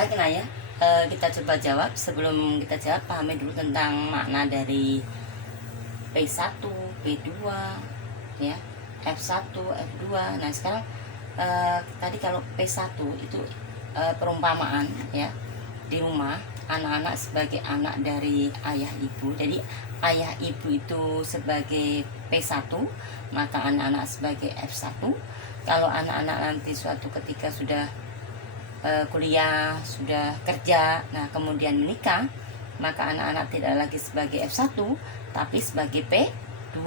Oke Naya, kita coba jawab. Sebelum kita jawab, pahami dulu tentang makna dari P1, P2, ya, F1, F2. Nah sekarang tadi kalau P1 itu perumpamaan, ya, di rumah anak-anak sebagai anak dari ayah ibu. Jadi ayah ibu itu sebagai P1, maka anak-anak sebagai F1. Kalau anak-anak nanti suatu ketika sudah kuliah, sudah kerja, nah kemudian menikah, maka anak-anak tidak lagi sebagai F1 tapi sebagai P2.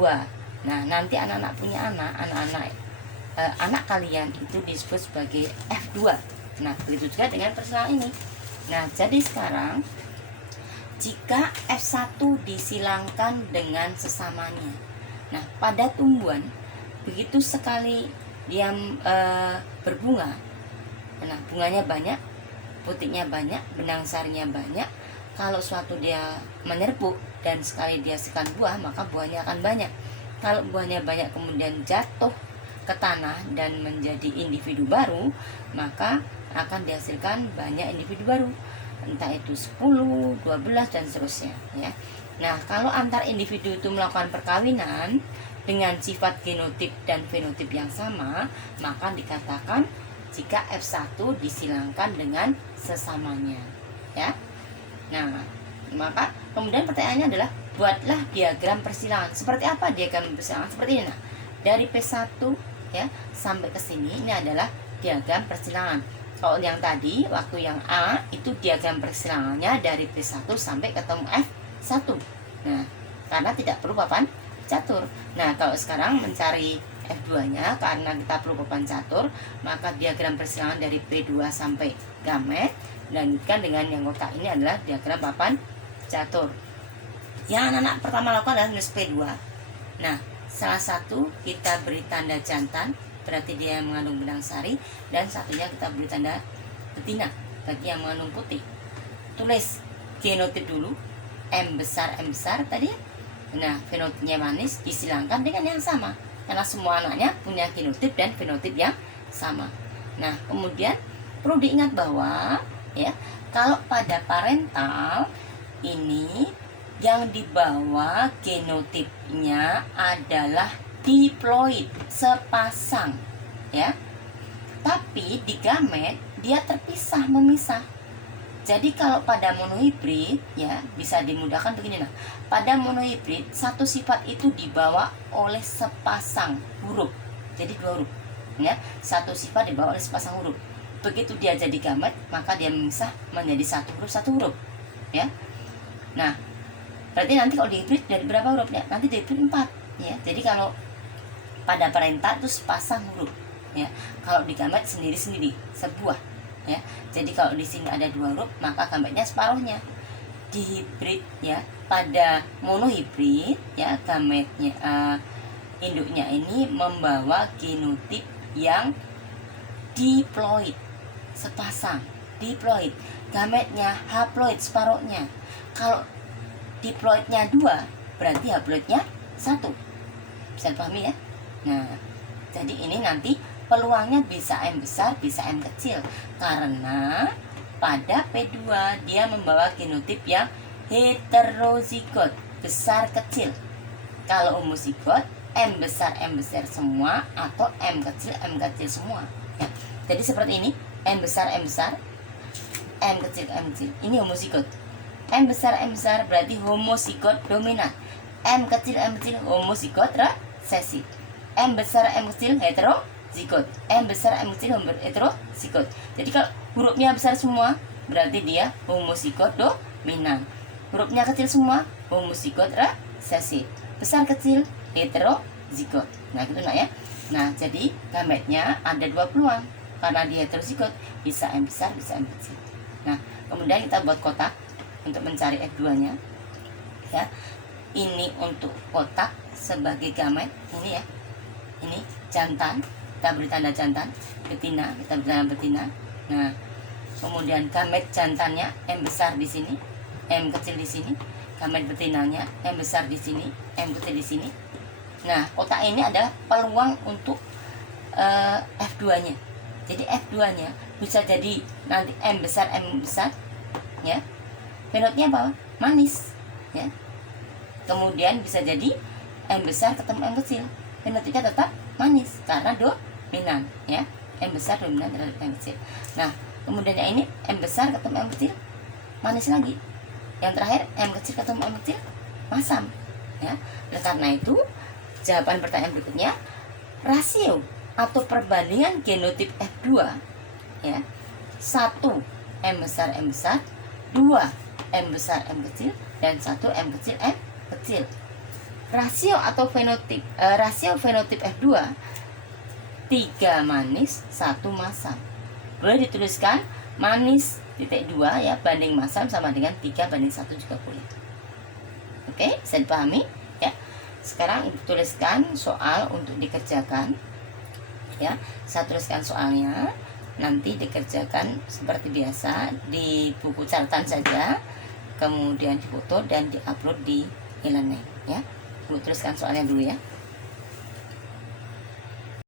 Nah nanti anak-anak punya anak-anak anak kalian itu disebut sebagai F2. Nah begitu juga dengan persilangan ini. Nah jadi sekarang jika F1 disilangkan dengan sesamanya, nah pada tumbuhan begitu sekali dia berbunga, nah bunganya banyak, putiknya banyak, benang sarinya banyak. Kalau suatu dia menyerbu dan sekali dia hasilkan buah, maka buahnya akan banyak. Kalau buahnya banyak kemudian jatuh ke tanah dan menjadi individu baru, maka akan dihasilkan banyak individu baru, entah itu 10, 12 dan seterusnya, ya. Nah, kalau antar individu itu melakukan perkawinan dengan sifat genotip dan fenotip yang sama, maka dikatakan jika F1 disilangkan dengan sesamanya, ya. Nah, maka kemudian pertanyaannya adalah buatlah diagram persilangan. Seperti apa diagram persilangan? Seperti ini. Nah, dari P1 ya sampai ke sini ini adalah diagram persilangan. Kalau yang tadi waktu yang A itu diagram persilangannya dari P1 sampai ketemu F1. Nah, karena tidak perlu papan catur. Nah, kalau sekarang mencari F2-nya karena kita perlu papan catur, maka diagram persilangan dari P2 sampai gamet dilanjutkan dengan yang kotak ini adalah diagram papan catur. Yang anak-anak pertama lakukan adalah menulis P2. Nah, salah satu kita beri tanda jantan, berarti dia mengandung benang sari, dan satunya kita beri tanda betina bagi yang mengandung putih. Tulis genotip dulu, M besar tadi. Nah, fenotipnya manis disilangkan dengan yang sama karena semua anaknya punya genotip dan fenotip yang sama. Nah, kemudian perlu diingat bahwa ya, kalau pada parental ini yang dibawa genotipnya adalah diploid, sepasang, ya. Tapi di gamet dia terpisah, memisah. Jadi kalau pada monohibrid ya bisa dimudahkan begini. Nah, pada monohibrid satu sifat itu dibawa oleh sepasang huruf. Jadi dua huruf, ya. Satu sifat dibawa oleh sepasang huruf. Begitu dia jadi gamet, maka dia memisah menjadi satu huruf, ya. Nah, berarti nanti kalau di hibrid dari berapa hurufnya? Nanti di hibrid 4, ya. Jadi kalau pada parental itu sepasang huruf, ya. Kalau di gamet sendiri-sendiri, sebuah, ya. Jadi kalau di sini ada 2 huruf, maka gametnya separuhnya. Di hibrid ya, pada monohibrid ya, gametnya induknya ini membawa genotip yang diploid, sepasang, diploid. Gametnya haploid, separuhnya. Kalau diploidnya 2, berarti haploidnya 1. Bisa dipahami ya? Nah, jadi ini nanti peluangnya bisa M besar, bisa M kecil. Karena pada P2 dia membawa genotip yang heterozigot, besar kecil. Kalau homozigot, M besar semua atau M kecil semua, ya. Jadi seperti ini, M besar, M kecil. Ini homozigot. M besar berarti homozigot dominan. M kecil homozigot resesif. M besar M kecil heterozigot. M besar M kecil heterozigot. Jadi kalau hurufnya besar semua berarti dia homozigot dominan. Hurufnya kecil semua homozigot resesif. Besar kecil heterozigot. Nah gitu nak ya. Nah jadi gametnya ada 2 peluang. Karena dia heterozigot bisa M besar, bisa M kecil. Nah kemudian kita buat kotak untuk mencari F2-nya, ya. Ini untuk kotak sebagai gamet, ini ya. Ini jantan, kita beri tanda jantan. Betina, kita beri tanda betina. Nah, kemudian gamet jantannya M besar di sini, M kecil di sini. Gamet betinanya M besar di sini, M kecil di sini. Nah, kotak ini adalah peluang untuk F2-nya. Jadi F2 nya bisa jadi nanti M besar ya. Fenotipnya apa? Manis ya. Kemudian bisa jadi M besar ketemu M kecil, fenotipnya tetap manis karena dominan ya. M besar dominan terhadap M kecil. Nah, kemudian yang ini M besar ketemu M kecil, manis lagi. Yang terakhir M kecil ketemu M kecil, masam ya. Dan karena itu jawaban pertanyaan berikutnya, rasio atau perbandingan genotip F2 ya, 1 M besar, 2 M besar M kecil, dan 1 M kecil M kecil. Rasio atau rasio fenotip F2 3 manis 1 masam. Boleh dituliskan manis titik 2 ya banding masam sama dengan 3 banding 1 juga boleh. Oke, bisa dipahami ya. Sekarang Ibu tuliskan soal untuk dikerjakan ya. Saya tuliskan soalnya, nanti dikerjakan seperti biasa di buku catatan saja, kemudian difoto dan diupload di e-learning ya. Ibu tuliskan soalnya dulu ya.